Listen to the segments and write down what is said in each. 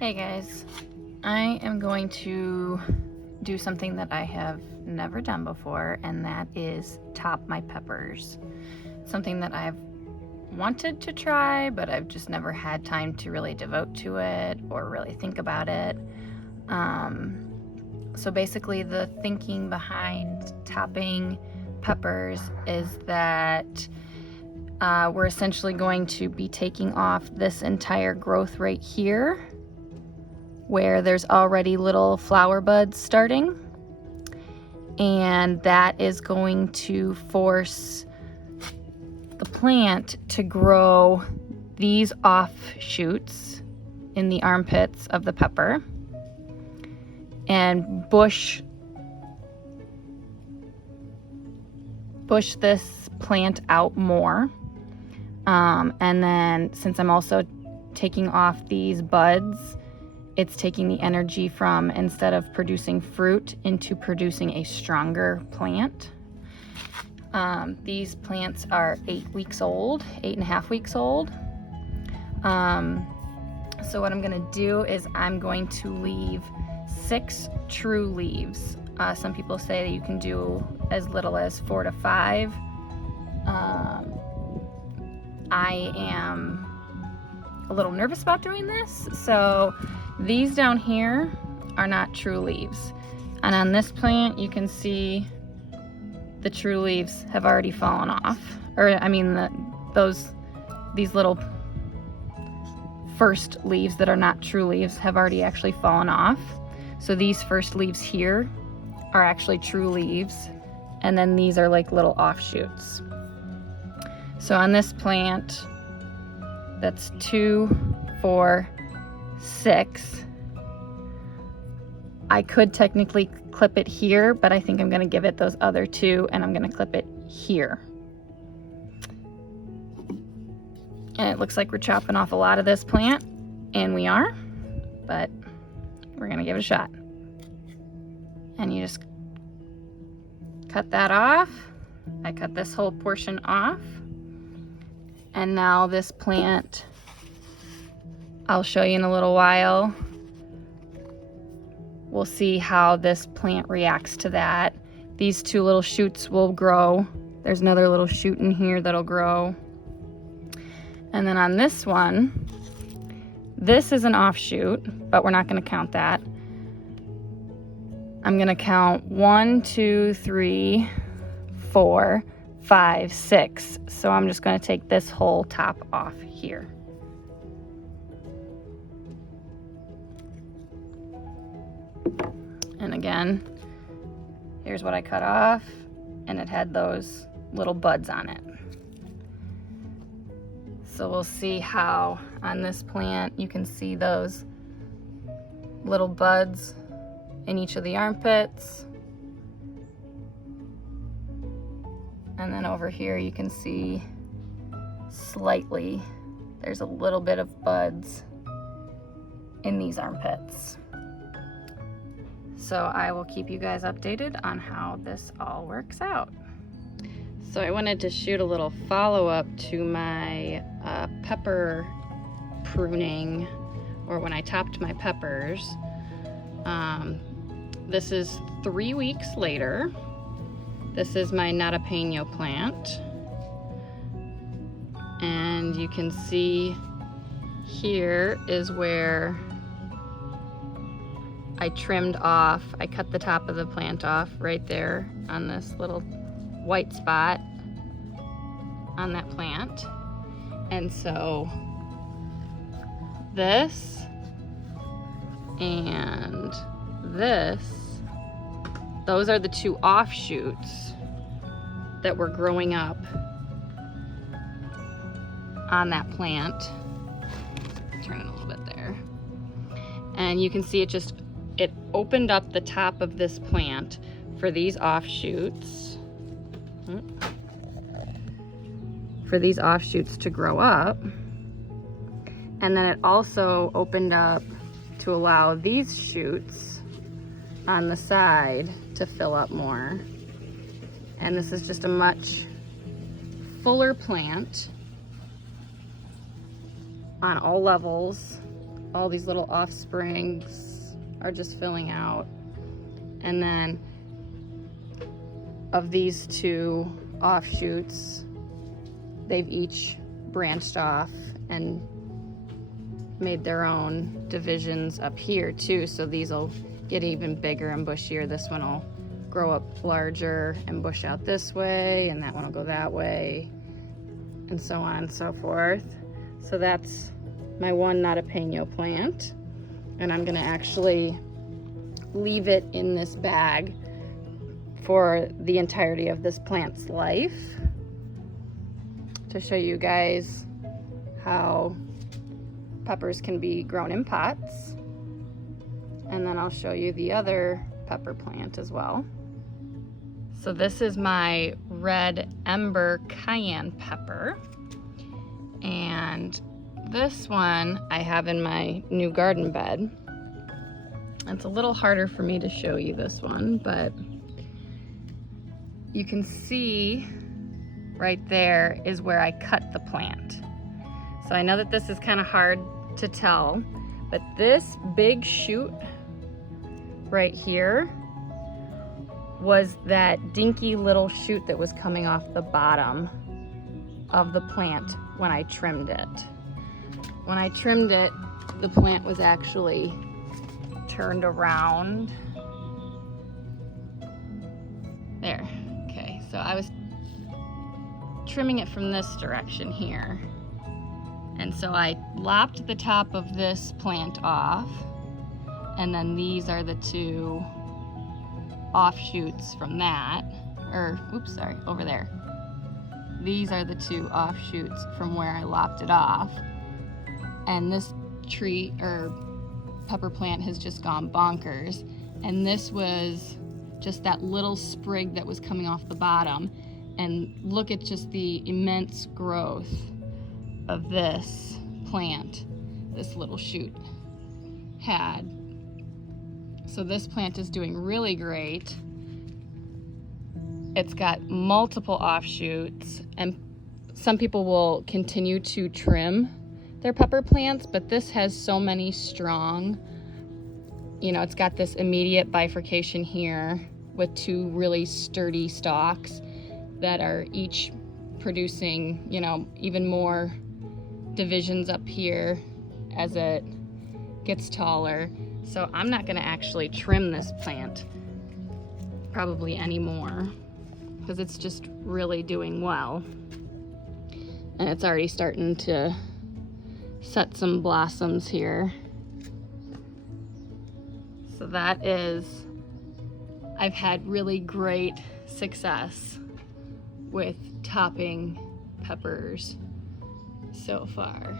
Hey guys, I am going to do something that I have never done before, and that is top my peppers. Something that I've wanted to try, but I've just never had time to really devote to it or really think about it. So basically the thinking behind topping peppers is that we're essentially going to be taking off this entire growth right here, where there's already little flower buds starting, and that is going to force the plant to grow these offshoots in the armpits of the pepper and bush this plant out more. And then since I'm also taking off these buds, it's taking the energy from, instead of producing fruit, into producing a stronger plant. These plants are 8.5 weeks old. So what I'm gonna do is I'm going to leave 6 true leaves. Some people say that you can do as little as 4 to 5. I am a little nervous about doing this, so these down here are not true leaves. And on this plant, you can see the true leaves have already fallen off. Or I mean, these little first leaves that are not true leaves have already actually fallen off. So these first leaves here are actually true leaves, and then these are like little offshoots. So on this plant, that's 2, 4, 6. I could technically clip it here, but I think I'm gonna give it those other 2, and I'm gonna clip it here. And it looks like we're chopping off a lot of this plant, and we are, but we're gonna give it a shot. And you just cut that off. I cut this whole portion off. And now this plant, I'll show you in a little while. We'll see how this plant reacts to that. These 2 little shoots will grow. There's another little shoot in here that'll grow. And then on this one, this is an offshoot, but we're not gonna count that. I'm gonna count 1, 2, 3, 4, 5, 6. So I'm just gonna take this whole top off here. And again, here's what I cut off, and it had those little buds on it. So we'll see how on this plant you can see those little buds in each of the armpits. And then over here you can see slightly, there's a little bit of buds in these armpits. So I will keep you guys updated on how this all works out. So I wanted to shoot a little follow-up to my pepper pruning, or when I topped my peppers. This is 3 weeks later. This is my Nadapeño plant. And you can see here is where I trimmed off, I cut the top of the plant off right there on this little white spot on that plant. And so this and this, those are the 2 offshoots that were growing up on that plant. Turn it a little bit there. And you can see it opened up the top of this plant for these offshoots. For these offshoots to grow up. And then it also opened up to allow these shoots on the side to fill up more. And this is just a much fuller plant on all levels. all these little offsprings are just filling out. And then of these two offshoots, they've each branched off and made their own divisions up here too. So these will get even bigger and bushier. This one will grow up larger and bush out this way, and that one will go that way, and so on and so forth. So that's my one Notapeno plant, and I'm gonna actually leave it in this bag for the entirety of this plant's life to show you guys how peppers can be grown in pots. And then I'll show you the other pepper plant as well. So this is my red ember cayenne pepper, and this one I have in my new garden bed. It's a little harder for me to show you this one, but you can see right there is where I cut the plant. So I know that this is kind of hard to tell, but this big shoot right here was that dinky little shoot that was coming off the bottom of the plant when I trimmed it. When I trimmed it, the plant was actually turned around. There, okay, so I was trimming it from this direction here. And so I lopped the top of this plant off, and then these are the two offshoots from that, or oops, sorry, over there. These are the two offshoots from where I lopped it off. And this tree or pepper plant has just gone bonkers. And this was just that little sprig that was coming off the bottom. And look at just the immense growth of this plant this little shoot had. So this plant is doing really great. It's got multiple offshoots, and some people will continue to trim their pepper plants, but this has so many strong, you know, it's got this immediate bifurcation here with two really sturdy stalks that are each producing, you know, even more divisions up here as it gets taller. So I'm not gonna actually trim this plant probably anymore because it's just really doing well. And it's already starting to set some blossoms here. So that is, I've had really great success with topping peppers so far.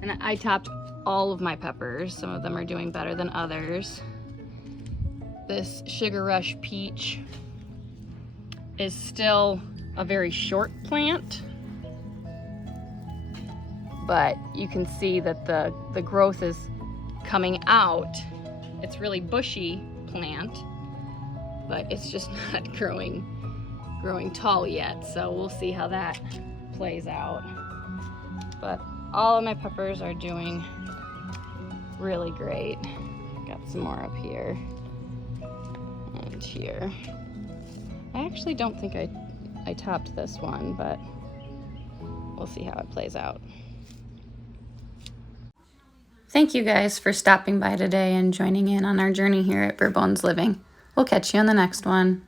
And I topped all of my peppers. Some of them are doing better than others. This Sugar Rush Peach is still a very short plant, but you can see that the growth is coming out. It's really bushy plant, but it's just not growing tall yet. So we'll see how that plays out. But all of my peppers are doing really great. Got some more up here and here. I actually don't think I topped this one, but we'll see how it plays out. Thank you guys for stopping by today and joining in on our journey here at Bare Bones Living. We'll catch you on the next one.